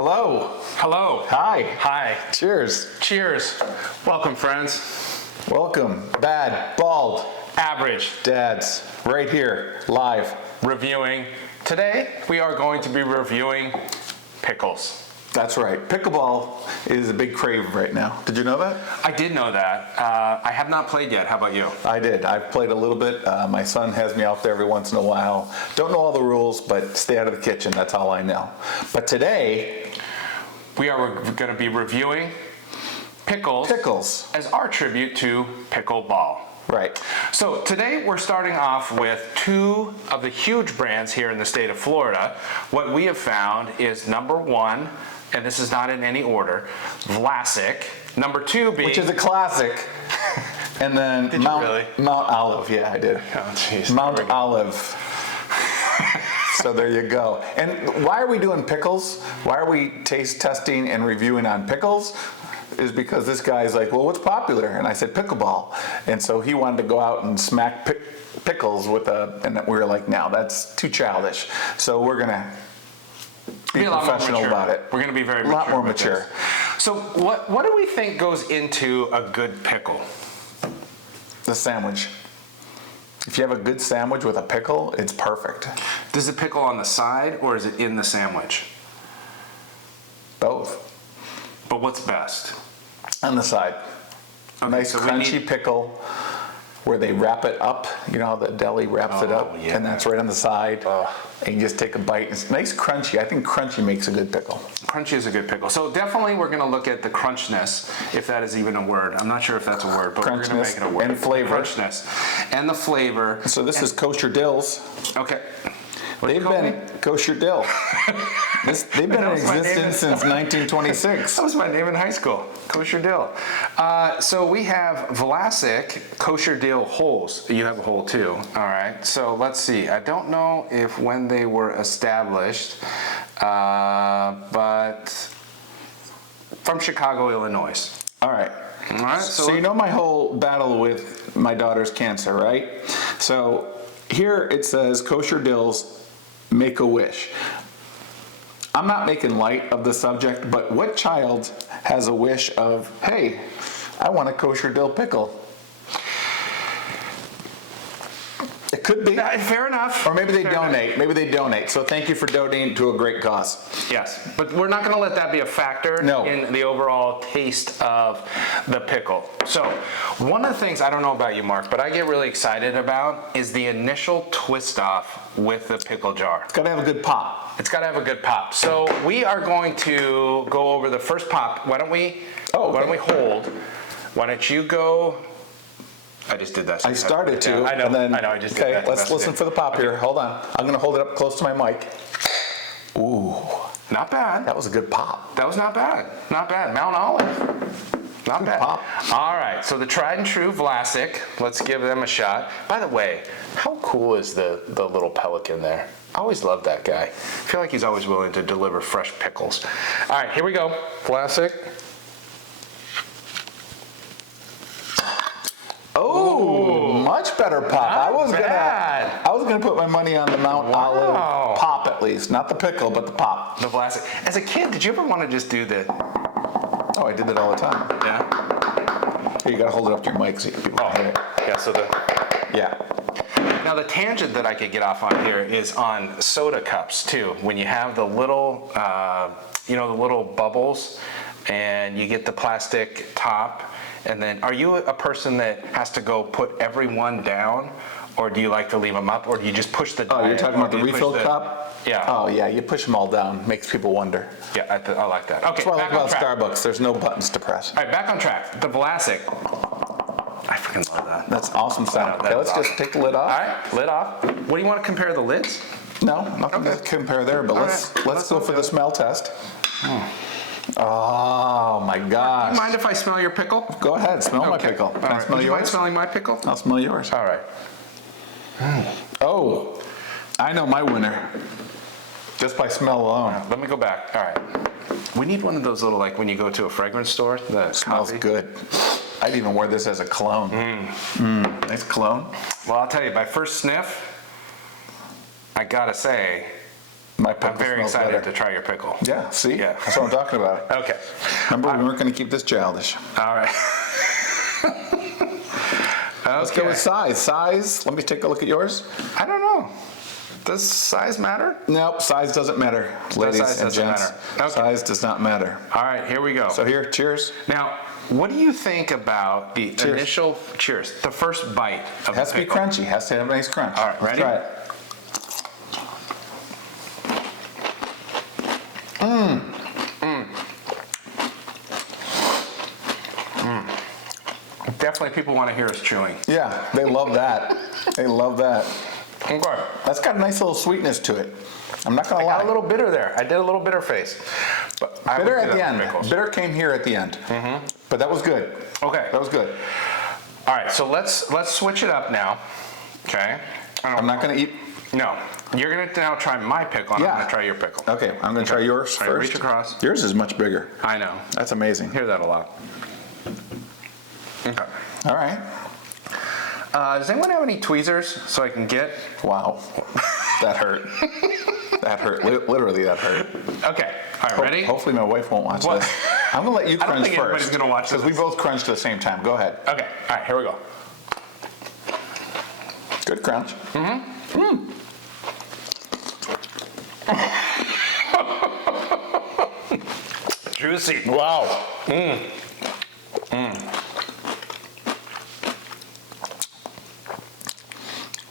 Hello. Hello. Hi. Hi. Cheers. Cheers. Welcome, friends. Welcome. Bad, bald, Average. dads, right here, live. Reviewing. Today, we are going to be reviewing Pickles. That's right. Pickleball is a big crave right now. Did you know that? I did know that. I have not played yet. How about you? I did. I've played a little bit. My son has me out there every once in a while. Don't know all the rules, but stay out of the kitchen. That's all I know. But today, we are going to be reviewing Pickles. Pickles. As our tribute to pickleball. Right. So today we're starting off with two of the huge brands here in the state of Florida. What we have found is number one, and this is not in any order, Vlasic. Number two being... Which is a classic. And then Did you really? Mount Olive. Yeah, I did. Oh, jeez. Mount Olive. So there you go. And why are we doing pickles? Why are we taste testing and reviewing on pickles? Is because this guy's like, well, what's popular? And I said pickleball. And so he wanted to go out and smack pickles with and we were like, no, that's too childish. So we're gonna be professional about it. We're gonna be very mature. A lot more mature. So what do we think goes into a good pickle? The sandwich. If you have a good sandwich with a pickle, it's perfect. Does the pickle on the side or is it in the sandwich? Both. But what's best? On the side. Okay, Nice so crunchy pickle where they wrap it up. You know how the deli wraps it up? Yeah. And that's right on the side. And you just take a bite. It's nice crunchy. I think crunchy makes a good pickle. Crunchy is a good pickle. So definitely we're going to look at the crunchness, if that is even a word. I'm not sure if that's a word, but we're going to make it a word. And flavor. Crunchness. And the flavor. So this is kosher dills. Okay. They've been kosher dill. They've been in existence since 1926. That was my name in high school, kosher dill. So we have Vlasic kosher dill holes. You have a hole too. All right. So let's see. I don't know if when they were established, but from Chicago, Illinois. All right. All right. So you know my whole battle with my daughter's cancer, right? So here it says kosher dills. Make a wish. I'm not making light of the subject, but what child has a wish of, hey, I want a kosher dill pickle? It could be. Fair enough. Or maybe they Fair donate. enough. Maybe they donate. So thank you for donating to a great cause. Yes, but we're not going to let that be a factor in the overall taste of the pickle. So one of the things, I don't know about you, Mark, but I get really excited about is the initial twist off with the pickle jar. It's got to have a good pop. It's got to have a good pop. So we are going to go over the first pop. Why don't we hold? Why don't you go? I just did that. I started to. I know. And then, I just did that. Let's listen for the pop here. Hold on. I'm going to hold it up close to my mic. Ooh. Not bad. That was a good pop. That was not bad. Not bad. Mount Olive. Not bad. Pop. All right. So the tried and true Vlasic. Let's give them a shot. By the way, how cool is the little pelican there? I always loved that guy. I feel like he's always willing to deliver fresh pickles. All right. Here we go. Vlasic. Oh, much better pop. I was gonna put my money on the Mount Olive pop at least, not the pickle, but the pop. The Vlasic. As a kid, did you ever want to just do the? Oh, I did that all the time. Yeah. Here, you gotta hold it up to your mic so people can hear it. Yeah. So Yeah. Now the tangent that I could get off on here is on soda cups too. When you have the little, the little bubbles, and you get the plastic top. And then, are you a person that has to go put every one down, or do you like to leave them up, or do you just push the? Oh, you're talking about the refill cup? Yeah. Oh, yeah. You push them all down. Makes people wonder. Yeah, I like that. Okay. That's what I like about track. Starbucks. There's no buttons to press. All right, back on track. The Vlasic. I freaking love that. That's awesome sound. Okay, let's just take the lid off. All right, lid off. What do you want to compare the lids? No, nothing to compare there. But let's go for the smell test. Oh my gosh. Do you mind if I smell your pickle? Go ahead, smell my pickle. Can I smell Would you mind yours? smelling my pickle? I'll smell yours. All right. Oh, I know my winner. Just by smell alone. Let me go back. All right. We need one of those little, like when you go to a fragrance store. The Smells good. I'd even wear this as a cologne. Nice cologne. Well, I'll tell you, by first sniff, I gotta say, My pickle I'm very smells excited better. to try your pickle. Yeah, see? Yeah. That's what I'm talking about. Okay. Remember, we weren't going to keep this childish. All right. Let's go with size. Size, let me take a look at yours. I don't know. Does size matter? Nope, size doesn't matter, ladies size and doesn't gents. matter. Okay. Size does not matter. All right, here we go. So here, cheers. Now, what do you think about the initial, cheers, the first bite of Has the to be pickle? crunchy, has to have a nice crunch. All right, ready? Let's try it. Definitely people want to hear us chewing. Yeah, they love that. They love that. Okay. That's got a nice little sweetness to it. I'm not gonna I lie. got a little bitter there. I did a little bitter face. But I bitter would do at the that with end. pickles. Bitter came here at the end. But that was good. Okay. That was good. All right, so let's switch it up now. Okay. I'm not gonna eat. No. You're going to now try my pickle, and Yeah. I'm going to try your pickle. Okay, I'm gonna try yours All right, first. reach across. Yours is much bigger. I know. That's amazing. Hear that a lot. Okay. All right. Does anyone have any tweezers so I can get? Wow. That hurt. That hurt. Literally, that hurt. Okay. All right, ready? Hopefully my wife won't watch What? this. I'm gonna let you I don't crunch think first. anybody's gonna watch Because we this. both crunched at the same time. Go ahead. Okay. All right, here we go. Good crunch. Juicy. Wow.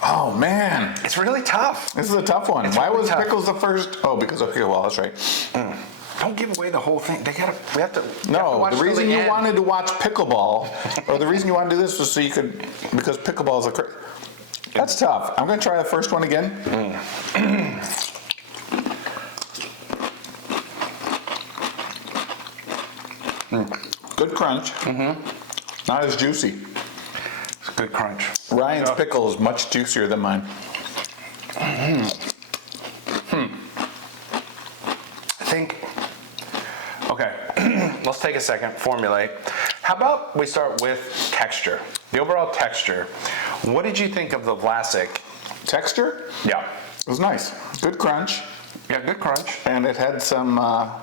Oh man, It's really tough. this is a tough one. It's Why really was tough. Pickles the first? Oh, because okay, well that's right. Don't give away the whole thing. We have to. No, the till reason you end. wanted to watch pickleball, or the reason you wanted to do this was so you could, because pickleball is a. That's tough. I'm gonna try the first one again. Good crunch. Not as juicy. It's a good crunch. Ryan's pickle is much juicier than mine. I think. Okay, let's take a second. Formulate. How about we start with texture? The overall texture. What did you think of the Vlasic? Texture? Yeah. It was nice. Good crunch. Yeah, good crunch. And it had some, I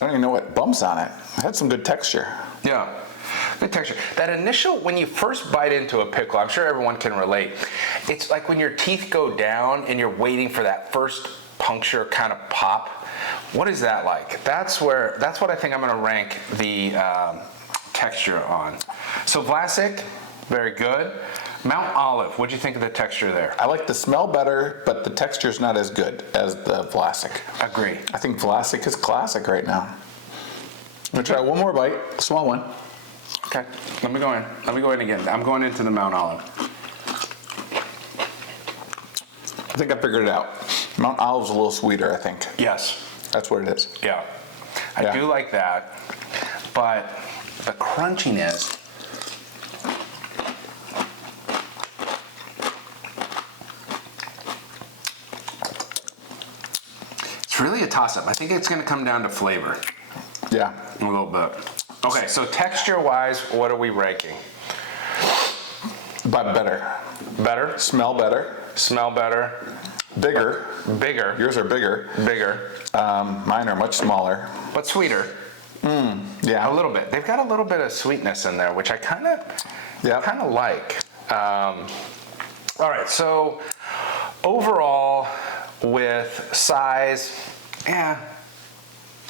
don't even know what, bumps on it. It had some good texture. Yeah. Good texture. That initial, when you first bite into a pickle, I'm sure everyone can relate. It's like when your teeth go down and you're waiting for that first puncture kind of pop. What is that like? That's what I think I'm going to rank the texture on. So Vlasic, very good. Mount Olive, what'd you think of the texture there? I like the smell better, but the texture's not as good as the Vlasic. Agree. I think Vlasic is classic right now. I'm gonna try one more bite, small one. Okay, let me go in. Let me go in again. I'm going into the Mount Olive. I think I figured it out. Mount Olive's a little sweeter, I think. Yes. That's what it is. Yeah. I Yeah. do like that, but the crunchiness. It's really a toss-up. I think it's going to come down to flavor Yeah. a little bit. Okay, so texture-wise, what are we ranking? But better. Better, Smell better. smell better, Bigger. bigger, Yours are bigger. bigger, Mine are much smaller. but sweeter. Yeah. A little bit. They've got a little bit of sweetness in there, which I kind of like. All right, so overall, with size,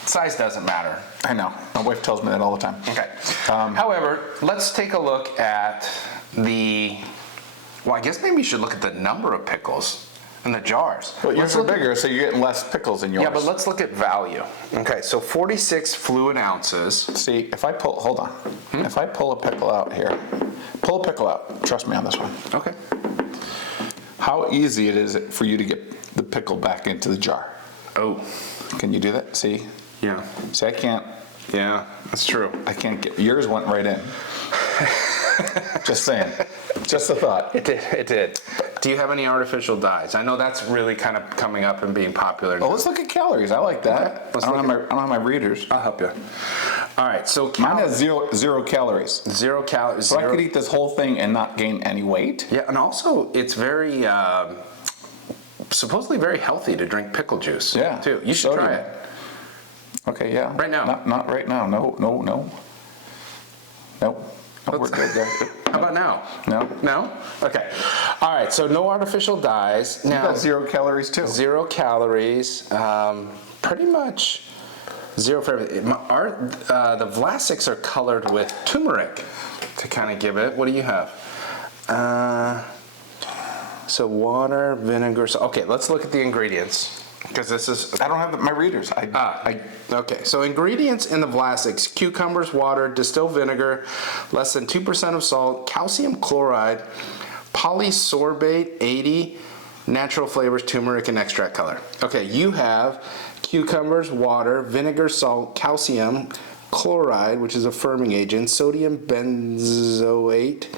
size doesn't matter. I know. My wife tells me that all the time. Okay. However, let's take a look at well, I guess maybe you should look at the number of pickles in the jars. But yours Let's are look at- bigger, so you're getting less pickles in yours. Yeah, but let's look at value. Okay, so 46 fluid ounces. See, if I pull, hold on. If I pull a pickle out here, pull a pickle out. Trust me on this one. Okay. How easy it is for you to get the pickle back into the jar. Oh, Can you do that? See? yeah. See, I can't That's true. get, yours went right in. Just saying. Just a thought. It did. It did. Do you have any artificial dyes? I know that's really kind of coming up and being popular. Well, let's look at calories. I like that. Let's I don't look have my readers. I'll help you. All right. So Mine has zero calories. 0 calories. So I could eat this whole thing and not gain any weight. Yeah, and also it's very supposedly very healthy to drink pickle juice. Yeah. Too. You should try it. Okay, yeah. Right now. Not right now. No. Nope. We're good there. How about now? No. No? Okay. All right, so no artificial dyes. You Now, got 0 calories too. 0 calories, pretty much 0 for everything. The Vlasics are colored with turmeric to kind of give it. What do you have? So water, vinegar. Okay, let's look at the ingredients. Because this is... I don't have my readers. Okay, so ingredients in the Vlasics: cucumbers, water, distilled vinegar, less than 2% of salt, calcium chloride, polysorbate 80, natural flavors, turmeric, and extract color. Okay, you have cucumbers, water, vinegar, salt, calcium chloride, which is a firming agent, sodium benzoate,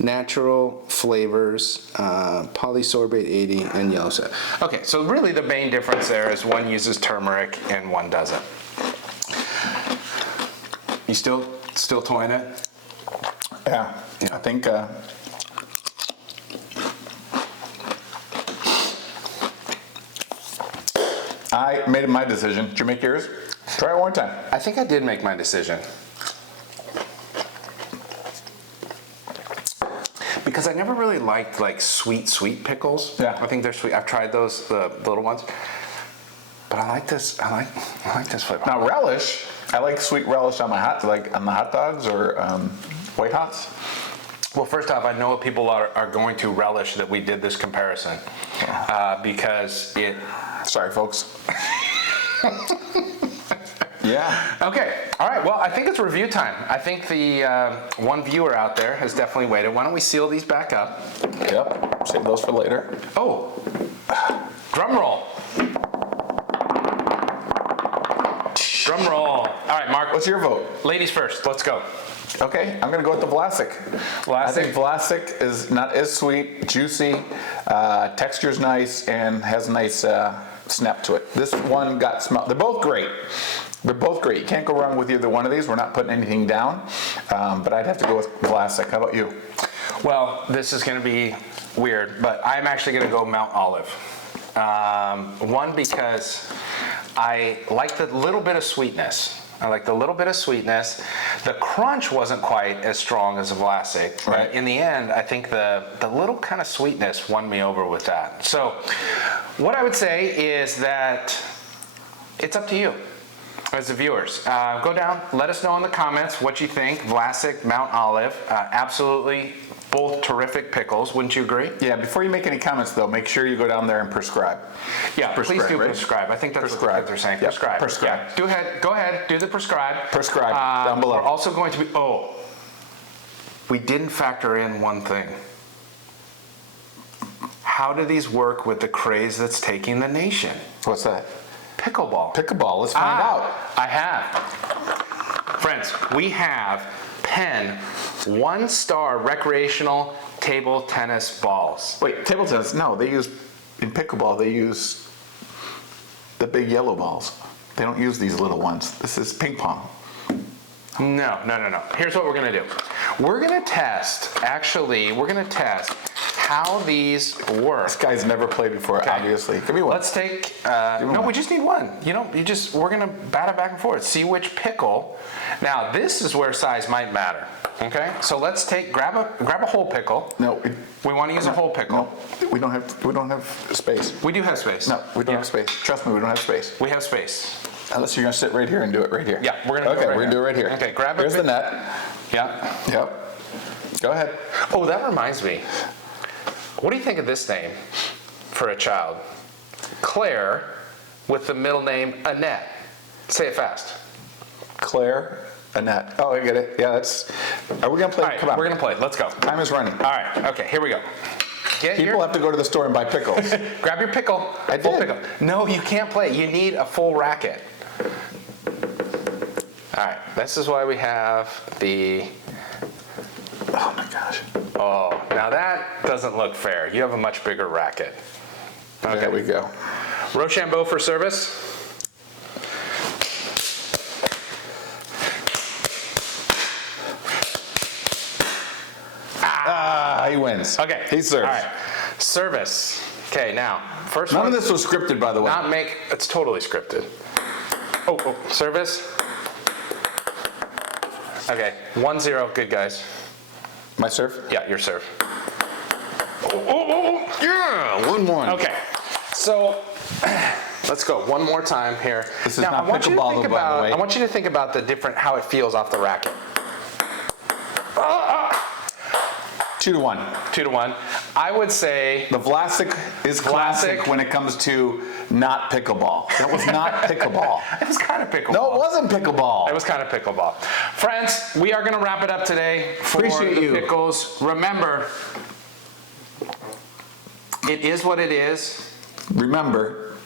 natural flavors, polysorbate 80, and yellow soda. Okay, so really the main difference there is one uses turmeric and one doesn't. You still toying it? Yeah. I think. I made my decision. Did you make yours? Try it one time. I think I did make my decision. Because I never really liked like sweet pickles. Yeah. I think they're sweet. I've tried those, the little ones. But I like this. I like this flavor. Now relish. I like sweet relish on my on the hot dogs or White Hots. Well, first off, I know people are going to relish that we did this comparison because it. Sorry, folks. Yeah. Okay. All right. Well, I think it's review time. I think the one viewer out there has definitely waited. Why don't we seal these back up? Yep. Save those for later. Oh, drum roll. Drum roll. All right, Mark. What's your vote? Ladies first. Let's go. Okay, I'm gonna go with the Vlasic. I think Vlasic is not as sweet, juicy, texture's nice, and has a nice snap to it. This one got smell. They're both great. They're both great. You can't go wrong with either one of these. We're not putting anything down, but I'd have to go with Vlasic. How about you? Well, this is going to be weird, but I'm actually going to go Mount Olive. One, because I like the little bit of sweetness. The crunch wasn't quite as strong as a Vlasic. Right. In the end, I think the little kind of sweetness won me over with that. So what I would say is that it's up to you as the viewers. Go down, let us know in the comments what you think. Vlasic, Mount Olive, absolutely both terrific pickles. Wouldn't you agree? Yeah, before you make any comments though, make sure you go down there and prescribe. Yeah, please do right? prescribe. I think that's Prescribe. what they're saying. Yep, Prescribe. prescribe. Yeah. Go ahead, do the prescribe. Prescribe, down below. We're also going to be, we didn't factor in one thing. How do these work with the craze that's taking the nation? What's that? Pickleball. Pickleball, let's find out. I have. Friends, we have Penn 1-star recreational table tennis balls. Wait, table tennis, no, in pickleball, they use the big yellow balls. They don't use these little ones. This is ping pong. No. Here's what we're gonna do. We're gonna test how these work. This guy's never played before, Okay. obviously. Give me one. Let's take, one. we just need one. We're gonna bat it back and forth, see which pickle. Now, this is where size might matter, okay? So let's grab a whole pickle. No. We wanna use a whole pickle. No, we don't have space. We do have space. No, we don't have space. Trust me, we don't have space. We have space. Unless you're gonna sit right here and do it right here. Yeah, we're gonna do it right we're gonna do it right here. Okay, grab it. Here's the net. Yeah. Yep. Go ahead. Oh, that reminds me. What do you think of this name for a child? Claire with the middle name Annette. Say it fast. Claire, Annette. Oh, I get it. Yeah, that's. Are we gonna play? All right, Come on. we're gonna play. Let's go. Time is running. All right. Okay, here we go. People have to go to the store and buy pickles. Grab your pickle. I Full did. pickle. No, you can't play. You need a full racket. All right. This is why we have the. Oh my gosh. Oh, now that doesn't look fair. You have a much bigger racket. Okay. There we go. Rochambeau for service. He wins. Okay. He serves. All right. Service. Okay, now, first None one. of this was scripted, by the way. It's totally scripted. Oh, service. Okay, 1-0, good guys. My serve? Yeah, your serve. Yeah, 1-1. Okay, so let's go one more time here. This is not pickleball, though, by the way. I want you to think about how it feels off the racket. 2-1. 2-1. I would say The Vlasic is classic when it comes to not pickleball. That was not pickleball. it was kind of pickleball. No, it wasn't pickleball. It was kind of pickleball. Friends, we are going to wrap it up today for Appreciate the you. Pickles. Remember, it is what it is, Remember,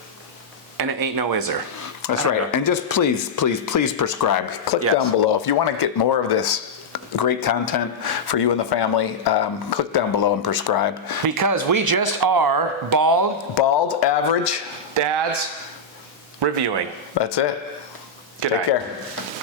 and it ain't no iser. that's right. And just please prescribe. Click Yes. down below. If you want to get more of this great content for you and the family, click down below and prescribe. Because we just are Bald, average, dads reviewing. that's it. Good Take night. care.